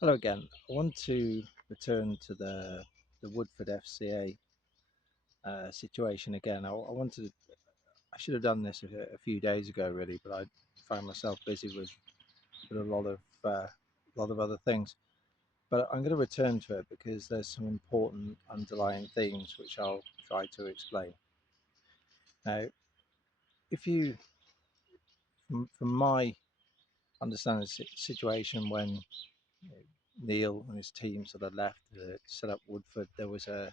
Hello again. I want to return to the Woodford FCA situation again. I should have done this a few days ago, really, but I found myself busy with a lot of other things. But I'm going to return to it because there's some important underlying themes which I'll try to explain. Now, if you, from my understanding of the situation when Neil and his team sort of left to set up Woodford, there was a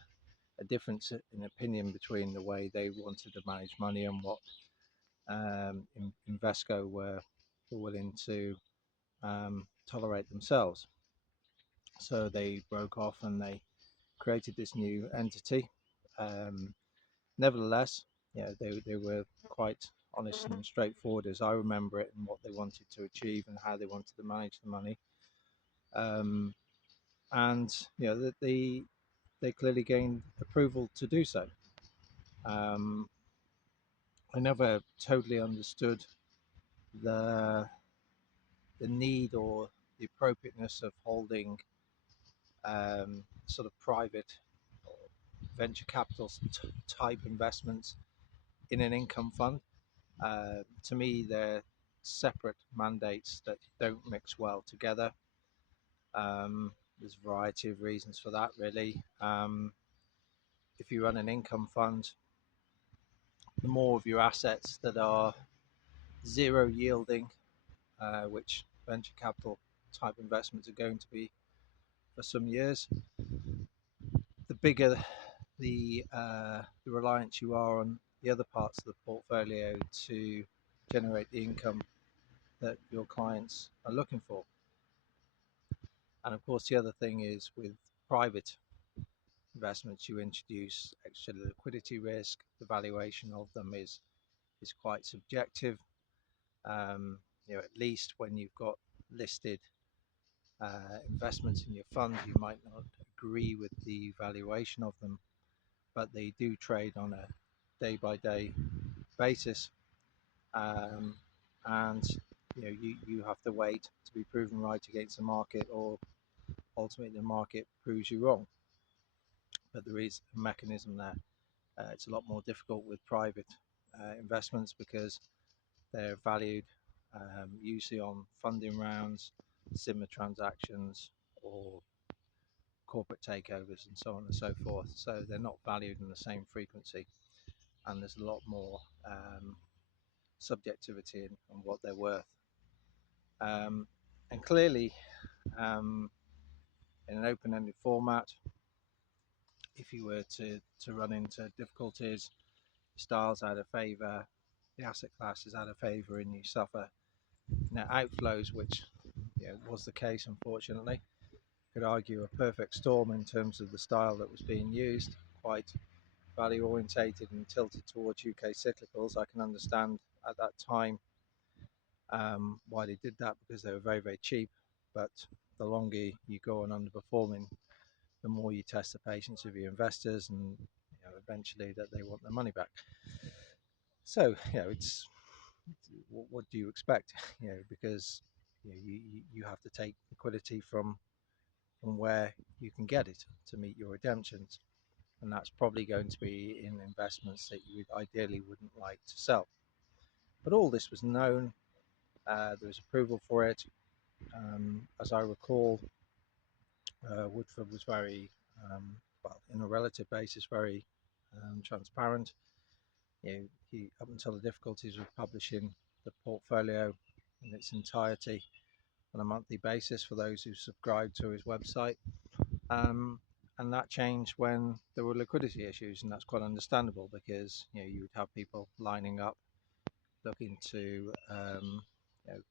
difference in opinion between the way they wanted to manage money and what Invesco were willing to tolerate themselves. So they broke off and they created this new entity. Um, Nevertheless, they were quite honest and straightforward as I remember it, and what they wanted to achieve and how they wanted to manage the money. Um, and they clearly gained approval to do so. Um, I never totally understood the the need or the appropriateness of holding sort of private venture capital type investments in an income fund. To me, they're separate mandates that don't mix well together. There's a variety of reasons for that, really. If you run an income fund, the more of your assets that are zero yielding, which venture capital type investments are going to be for some years, the bigger the reliance you are on the other parts of the portfolio to generate the income that your clients are looking for. And of course, the other thing is with private investments, you introduce extra liquidity risk. The valuation of them is quite subjective. At least when you've got listed investments in your fund, you might not agree with the valuation of them, but they do trade on a day by day basis. Um, and you have to wait to be proven right against the market, or ultimately the market proves you wrong. But there is a mechanism there. It's a lot more difficult with private investments because they're valued usually on funding rounds, similar transactions, or corporate takeovers, and so on and so forth. So they're not valued in the same frequency, and there's a lot more subjectivity in what they're worth. Um, and clearly, um, in an open-ended format, if you were to run into difficulties, styles out of favour, the asset class is out of favour, and you suffer net outflows, which was the case, unfortunately. Could argue a perfect storm in terms of the style that was being used, quite value orientated and tilted towards UK cyclicals. I can understand at that time why they did that, because they were very, very cheap. But the longer you go on underperforming, the more you test the patience of your investors, and eventually that they want their money back. So it's what do you expect? Because you have to take liquidity from where you can get it to meet your redemptions, and that's probably going to be in investments that you would ideally wouldn't like to sell. But all this was known. There was approval for it. As I recall, Woodford was very, well, in a relative basis, very transparent. He, up until the difficulties with publishing the portfolio in its entirety on a monthly basis for those who subscribed to his website. Um, and that changed when there were liquidity issues, and that's quite understandable because you would have people lining up looking to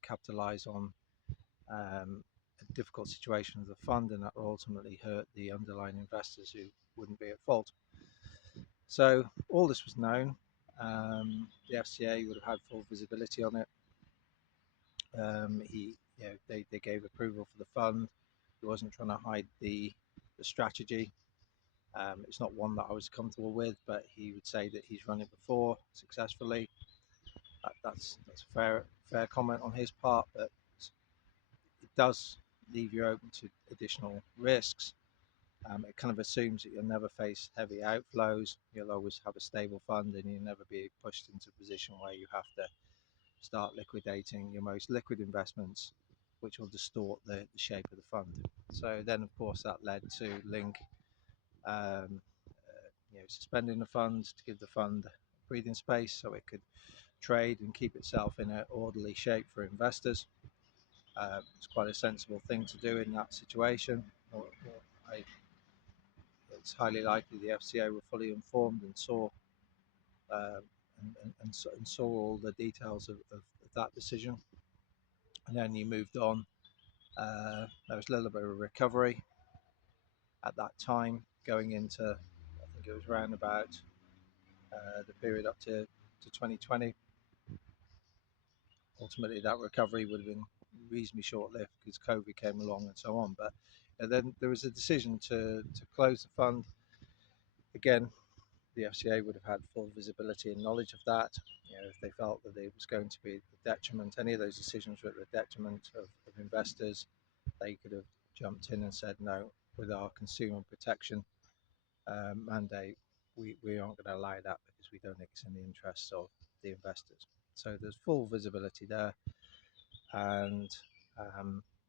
capitalize on a difficult situation of the fund, and that will ultimately hurt the underlying investors who wouldn't be at fault. So all this was known. The FCA would have had full visibility on it. They gave approval for the fund. He wasn't trying to hide the strategy. It's not one that I was comfortable with, but he would say that he's run it before successfully. That's a fair comment on his part, but it does leave you open to additional risks. It kind of assumes that you'll never face heavy outflows. You'll always have a stable fund, and you'll never be pushed into a position where you have to start liquidating your most liquid investments, which will distort the shape of the fund. So then, of course, that led to Link suspending the fund to give the fund breathing space so it could trade and keep itself in an orderly shape for investors. It's quite a sensible thing to do in that situation. I, it's highly likely the FCA were fully informed and saw uh, and saw all the details of that decision. And then you moved on. There was a little bit of recovery at that time going into, I think it was around about the period up to 2020. Ultimately, that recovery would have been reasonably short-lived because COVID came along and so on. But then there was a decision to close the fund. Again, the FCA would have had full visibility and knowledge of that. If they felt that it was going to be the detriment, any of those decisions were at the detriment of investors, they could have jumped in and said, no, with our consumer protection mandate, we aren't going to allow that because we don't think it's in the interests of the investors. So there's full visibility there. And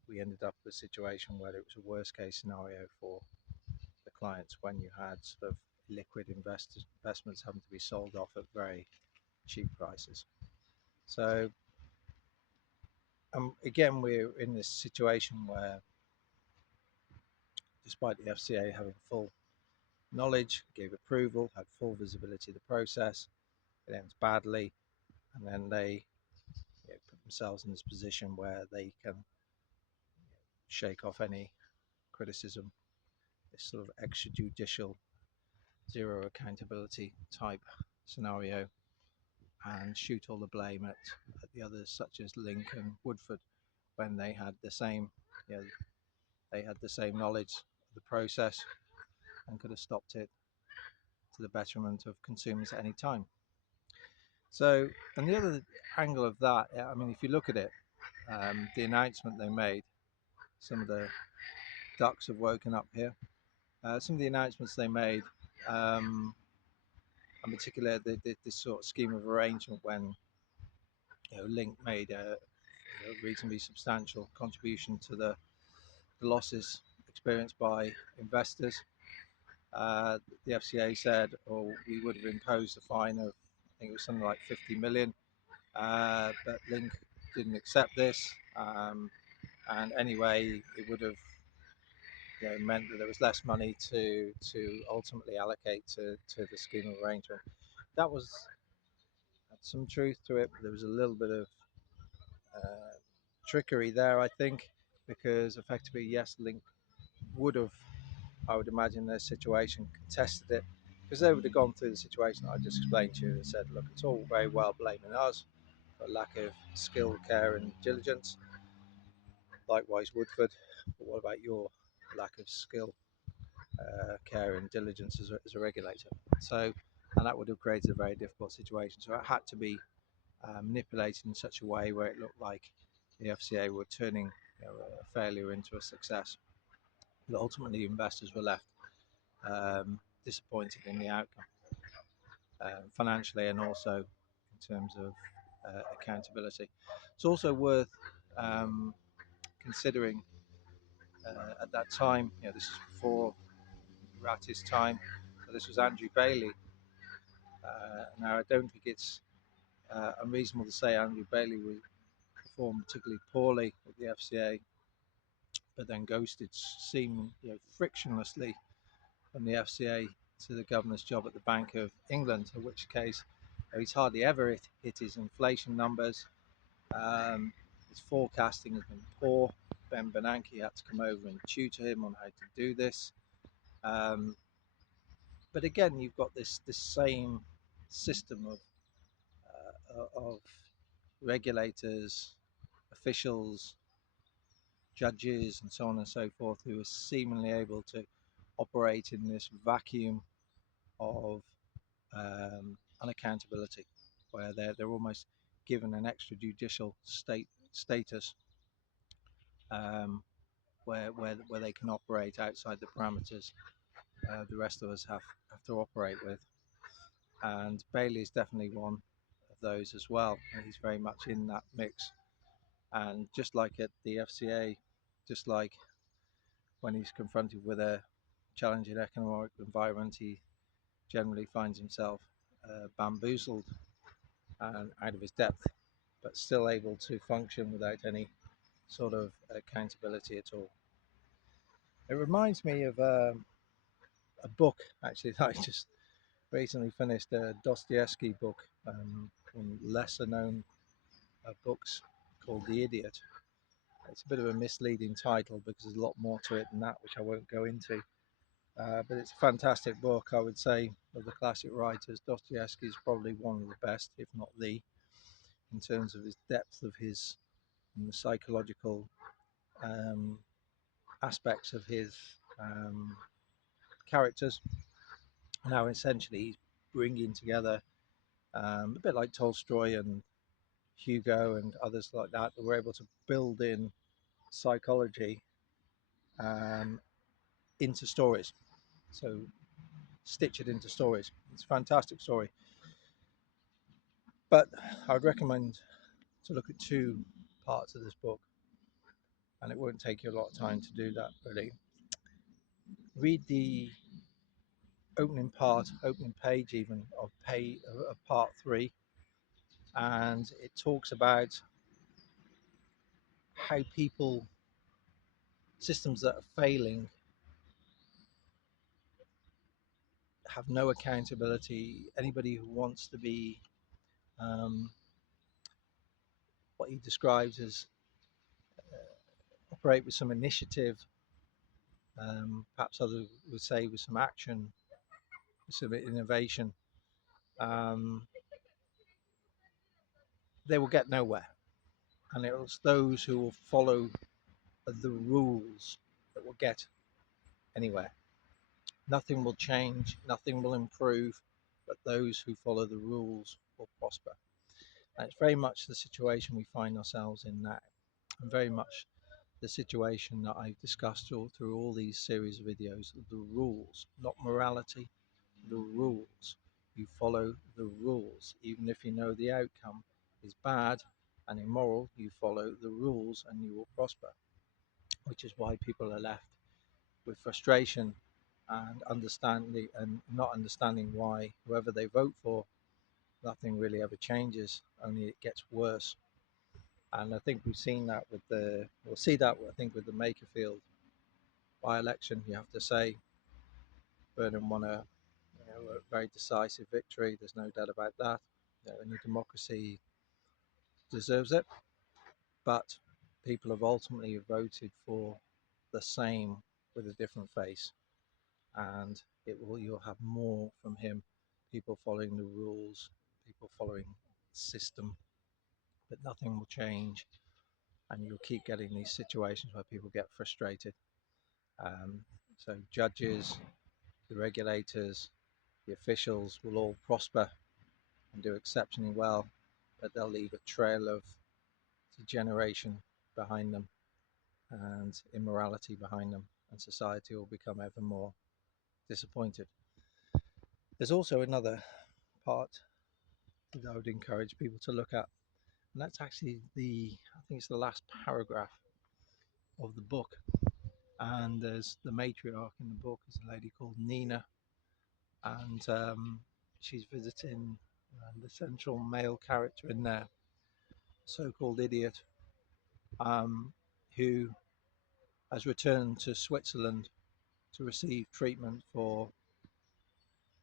we ended up with a situation where it was a worst case scenario for the clients when you had sort of liquid investments having to be sold off at very cheap prices. So again, we're in this situation where, despite the FCA having full knowledge, gave approval, had full visibility of the process, it ends badly, and then they put themselves in this position where they can shake off any criticism, this sort of extrajudicial zero accountability type scenario, and shoot all the blame at the others, such as Link and Woodford, when they had the same, they had the same knowledge of the process and could have stopped it to the betterment of consumers at any time. So, and the other angle of that, I mean, if you look at it, the announcement they made, some of the ducks have woken up here. Some of the announcements they made, in particular, this sort of scheme of arrangement when Link made a reasonably substantial contribution to the losses experienced by investors. The FCA said, "Oh, we would have imposed a fine of, I think it was something like 50 million, but Link didn't accept this, and anyway, it would have meant that there was less money to ultimately allocate to the scheme of arrangement." That had some truth to it, but there was a little bit of trickery there, I think, because effectively, yes, Link would have, I would imagine, their situation contested it, because they would have gone through the situation I just explained to you and said, look, it's all very well blaming us for lack of skill, care, and diligence. Likewise, Woodford, but what about your lack of skill, care, and diligence as a regulator? So, and that would have created a very difficult situation. So it had to be manipulated in such a way where it looked like the FCA were turning a failure into a success. But ultimately, investors were left disappointed in the outcome, financially and also in terms of accountability. It's also worth considering at that time, this is before Ratty's time, so this was Andrew Bailey. Now, I don't think it's unreasonable to say Andrew Bailey performed particularly poorly at the FCA, but then ghosted frictionlessly from the FCA to the governor's job at the Bank of England, in which case he's hardly ever hit his inflation numbers. His forecasting has been poor. Ben Bernanke had to come over and tutor him on how to do this. But again, you've got this same system of regulators, officials, judges, and so on and so forth, who are seemingly able to operate in this vacuum of unaccountability, where they're almost given an extrajudicial status, where they can operate outside the parameters the rest of us have to operate with. And Bailey is definitely one of those as well. And he's very much in that mix. And just like at the FCA, just like when he's confronted with a challenging economic environment, he generally finds himself bamboozled and out of his depth, but still able to function without any sort of accountability at all. It reminds me of a book actually that I just recently finished, a Dostoevsky book, one lesser known books called The Idiot. It's a bit of a misleading title because there's a lot more to it than that, which I won't go into. But it's a fantastic book, I would say, of the classic writers. Dostoevsky is probably one of the best, if not the, in terms of his depth of his and the psychological um, aspects of his characters. Now, essentially, he's bringing together a bit like Tolstoy and Hugo and others like that were able to build in psychology um, into stories. So stitch it into stories. It's a fantastic story. But I would recommend to look at two parts of this book, and it won't take you a lot of time to do that really. Read the opening page even of part 3, and it talks about how systems that are failing have no accountability. Anybody who wants to be um, what he describes as operate with some initiative, perhaps others would say with some action, with some innovation, um, they will get nowhere. And it's those who will follow the rules that will get anywhere. Nothing will change, nothing will improve, but those who follow the rules will prosper. And it's very much the situation we find ourselves in now, and very much the situation that I've discussed through all these series of videos. The rules, not morality, the rules. You follow the rules, even if you know the outcome is bad and immoral, you follow the rules and you will prosper, which is why people are left with frustration and understanding and not understanding why whoever they vote for, nothing really ever changes, only it gets worse. And I think we've seen that we'll see that I think with the Makerfield by-election. You have to say Burnham won a very decisive victory. There's no doubt about that. Any democracy deserves it, but people have ultimately voted for the same with a different face, and you'll have more from him. People following the rules, people following the system, but nothing will change, and you'll keep getting these situations where people get frustrated. Um, so judges, the regulators, the officials will all prosper and do exceptionally well, but they'll leave a trail of degeneration behind them and immorality behind them, and society will become ever more disappointed. There's also another part that I would encourage people to look at, and that's actually I think it's the last paragraph of the book. And there's the matriarch in the book is a lady called Nina, and she's visiting the central male character in there, so-called idiot, who has returned to Switzerland to receive treatment for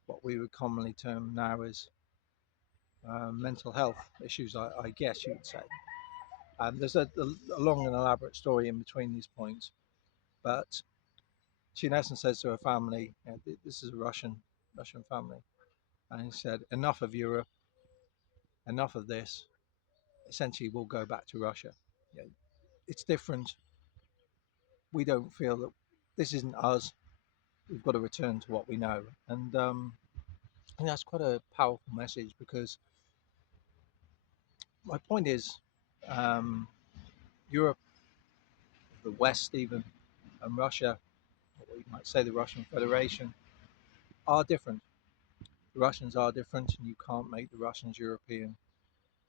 what we would commonly term now as mental health issues, I guess you would say. There's a long and elaborate story in between these points, but she in essence says to her family, this is a Russian family, and he said, enough of Europe, enough of this. Essentially, we'll go back to Russia. It's different. We don't feel that this isn't us. We've got to return to what we know, and I think that's quite a powerful message, because my point is, Europe, the West even, and Russia, or you might say the Russian Federation, are different. The Russians are different, and you can't make the Russians European.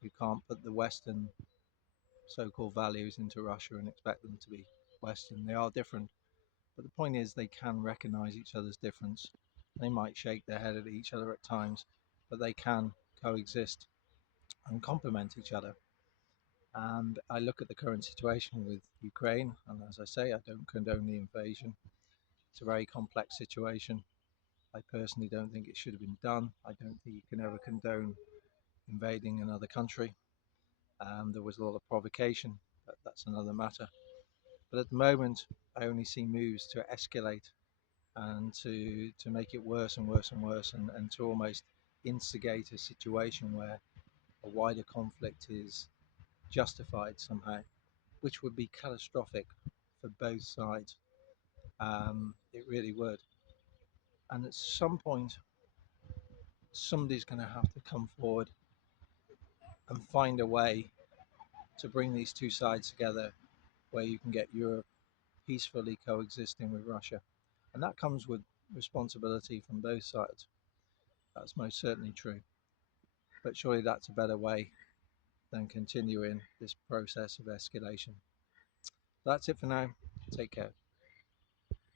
You can't put the Western so-called values into Russia and expect them to be Western. They are different. But the point is, they can recognize each other's difference. They might shake their head at each other at times, but they can coexist and complement each other. And I look at the current situation with Ukraine, and as I say, I don't condone the invasion. It's a very complex situation. I personally don't think it should have been done. I don't think you can ever condone invading another country. There was a lot of provocation, but that's another matter. But at the moment, I only see moves to escalate and to make it worse and worse and worse, and to almost instigate a situation where a wider conflict is justified somehow, which would be catastrophic for both sides. It really would. And at some point, somebody's going to have to come forward and find a way to bring these two sides together where you can get Europe peacefully coexisting with Russia. And that comes with responsibility from both sides. That's most certainly true. But surely that's a better way than continuing this process of escalation. That's it for now. Take care.